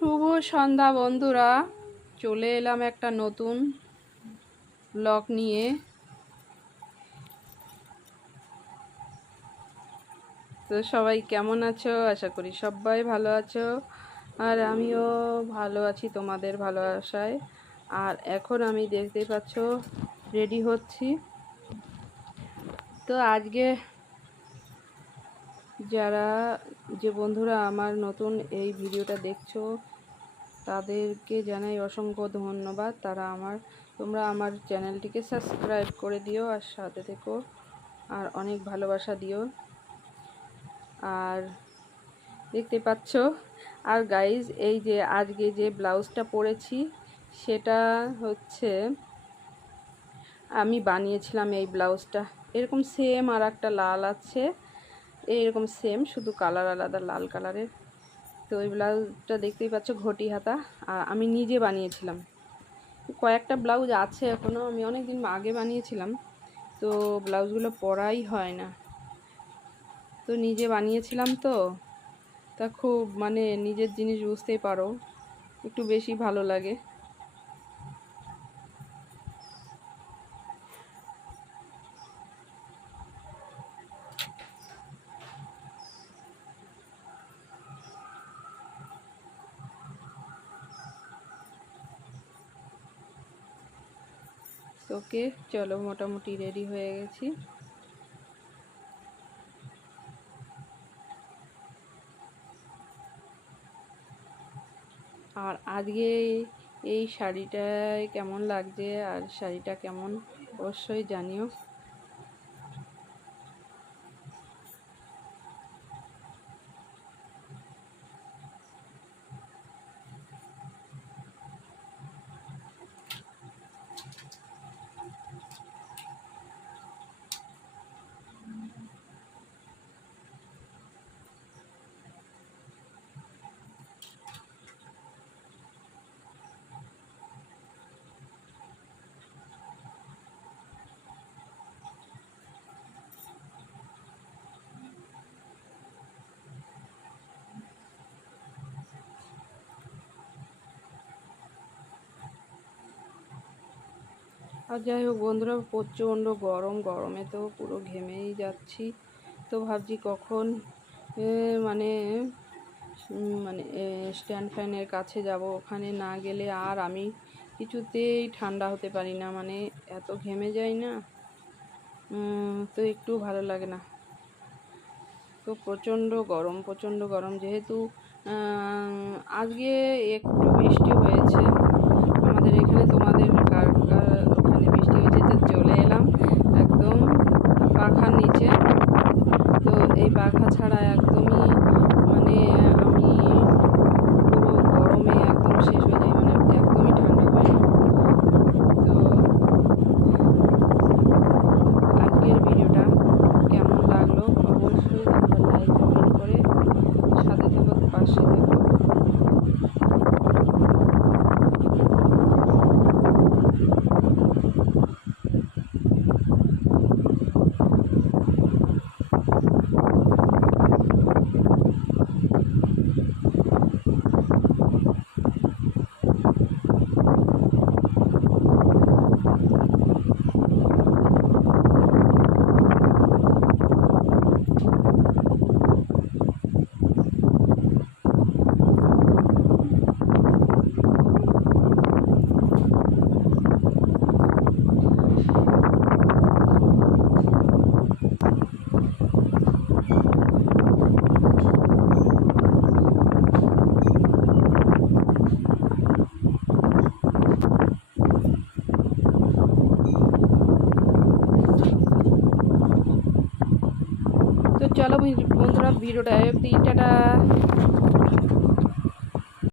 শুভ সন্ধ্যা বন্ধুরা, চলে এলাম একটা নতুন ব্লগ নিয়ে। তো সবাই কেমন আছো? আশা করি সবাই ভালো আছো, আর আমিও ভালো আছি তোমাদের ভালোবাসায়। আর এখন আমি দেখতেই পাচ্ছ রেডি হচ্ছি। তো আজকে যে বন্ধুরা আমার নতুন এই ভিডিওটা দেখছো তাদেরকে জানাই অসংখ্য ধন্যবাদ। তোমরা আমার চ্যানেলটিকে সাবস্ক্রাইব করে দিও আর সাথে থেকো, আর অনেক ভালোবাসা দিও। আর দেখতে পাচ্ছ, আর গাইজ এই যে আজকে যে ব্লাউজটা পরেছি সেটা হচ্ছে আমি বানিয়েছিলাম। এই ব্লাউজটা এরকম সেম, আর একটা লাল আছে, এইরকম সেম, শুধু কালার আলাদা, লাল কালারের। তো ওই ব্লাউজটা দেখতেই পাচ্ছ ঘটি হাতা, আর আমি নিজে বানিয়েছিলাম। কয়েকটা ব্লাউজ আছে এখনও, আমি অনেক দিন আগে বানিয়েছিলাম, তো ব্লাউজগুলো পরাই হয় না। তো নিজে বানিয়েছিলাম, তো তা খুব নিজের জিনিস বুঝতেই পারো, একটু বেশি ভালো লাগে। ওকে, চলো, মোটামুটি রেডি হয়ে গেছি। আর আজকে এই শাড়িটায় কেমন লাগছে, আর শাড়িটা কেমন অবশ্যই জানিও। আর যাই হোক বন্ধুরা, প্রচণ্ড গরমে তো পুরো ঘেমেই যাচ্ছি। তো ভাবছি কখন মানে স্ট্যান্ড ফ্যানের কাছে যাব। ওখানে না গেলে আর আমি কিছুতেই ঠান্ডা হতে পারি না, এত ঘেমে যাই না, তো একটু ভালো লাগে না। তো প্রচণ্ড গরম, যেহেতু আজকে একটু বৃষ্টি হয়েছে আমাদের এখানে। তোমাদের ওখানে বৃষ্টি হয়েছে? তো চলে এলাম একদম পাখার নিচে। তো এই পাখা ছাড়া একদমই আমি পুরো গরমে একদম শেষ হয়ে যাই, একদমই ঠান্ডা হয় না। তো আজকের ভিডিওটা কেমন লাগলো অবশ্যই তোমরা লাইক কমেন্ট করে সাথে থেকো, পাশে থেকো। তো চলো বন্ধুরা, ভিডিওটা অবধি, টাটা।